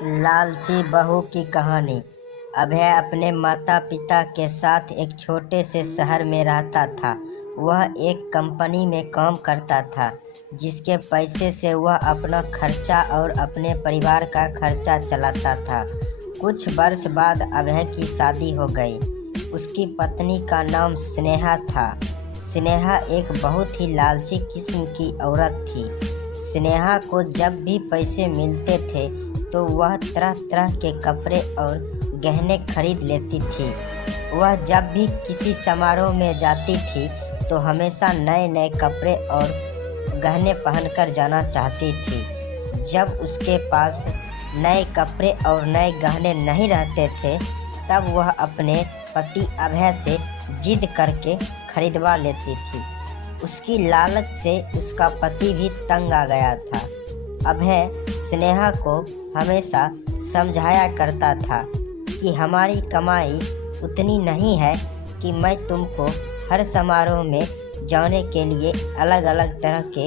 लालची बहू की कहानी। अभय अपने माता पिता के साथ एक छोटे से शहर में रहता था। वह एक कंपनी में काम करता था, जिसके पैसे से वह अपना खर्चा और अपने परिवार का खर्चा चलाता था। कुछ वर्ष बाद अभय की शादी हो गई। उसकी पत्नी का नाम स्नेहा था। स्नेहा एक बहुत ही लालची किस्म की औरत थी। स्नेहा को जब भी पैसे मिलते थे तो वह तरह तरह के कपड़े और गहने खरीद लेती थी। वह जब भी किसी समारोह में जाती थी तो हमेशा नए नए कपड़े और गहने पहनकर जाना चाहती थी। जब उसके पास नए कपड़े और नए गहने नहीं रहते थे तब वह अपने पति अभय से जिद करके खरीदवा लेती थी। उसकी लालच से उसका पति भी तंग आ गया था। अभय स्नेहा को हमेशा समझाया करता था कि हमारी कमाई उतनी नहीं है कि मैं तुमको हर समारोह में जाने के लिए अलग अलग तरह के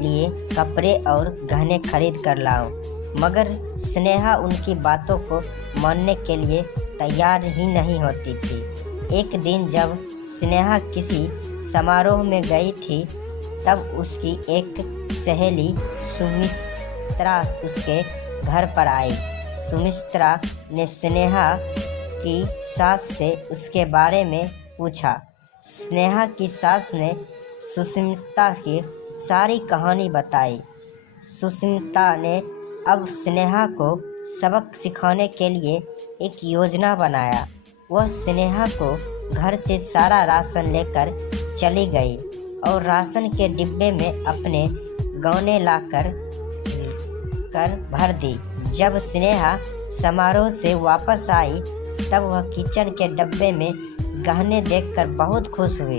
लिए कपड़े और गहने खरीद कर लाऊं। मगर स्नेहा उनकी बातों को मानने के लिए तैयार ही नहीं होती थी। एक दिन जब स्नेहा किसी समारोह में गई थी तब उसकी एक सहेली सुमित्रा उसके घर पर आई। सुमित्रा ने स्नेहा की सास से उसके बारे में पूछा। स्नेहा की सास ने सुमित्रा की सारी कहानी बताई। सुमित्रा ने अब स्नेहा को सबक सिखाने के लिए एक योजना बनाया। वह स्नेहा को घर से सारा राशन लेकर चली गई और राशन के डिब्बे में अपने गहने लाकर भर दी। जब स्नेहा समारोह से वापस आई तब वह किचन के डब्बे में गहने देखकर बहुत खुश हुई।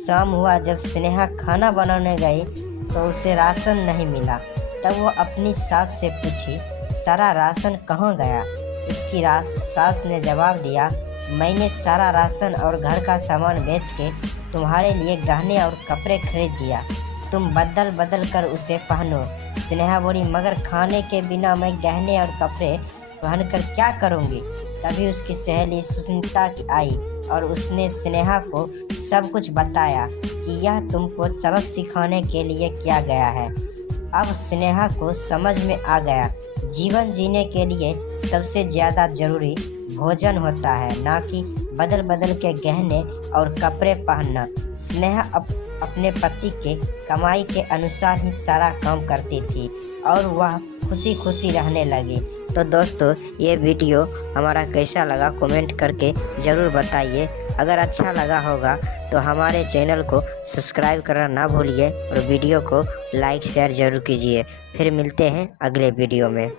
शाम हुआ, जब स्नेहा खाना बनाने गई तो उसे राशन नहीं मिला। तब वह अपनी सास से पूछी, सारा राशन कहाँ गया? उसकी सास ने जवाब दिया, मैंने सारा राशन और घर का सामान बेच के तुम्हारे लिए गहने और कपड़े खरीद दिया। तुम बदल बदल कर उसे पहनो। स्नेहा बोली, मगर खाने के बिना मैं गहने और कपड़े पहनकर क्या करूँगी? तभी उसकी सहेली सुमित्रा आई और उसने स्नेहा को सब कुछ बताया कि यह तुमको सबक सिखाने के लिए किया गया है। अब स्नेहा को समझ में आ गया, जीवन जीने के लिए सबसे ज़्यादा ज़रूरी भोजन होता है, ना कि बदल बदल के गहने और कपड़े पहनना। स्नेहा अपने पति के कमाई के अनुसार ही सारा काम करती थी और वह खुशी खुशी रहने लगी। तो दोस्तों, ये वीडियो हमारा कैसा लगा कमेंट करके ज़रूर बताइए। अगर अच्छा लगा होगा तो हमारे चैनल को सब्सक्राइब करना ना भूलिए और वीडियो को लाइक शेयर ज़रूर कीजिए। फिर मिलते हैं अगले वीडियो में।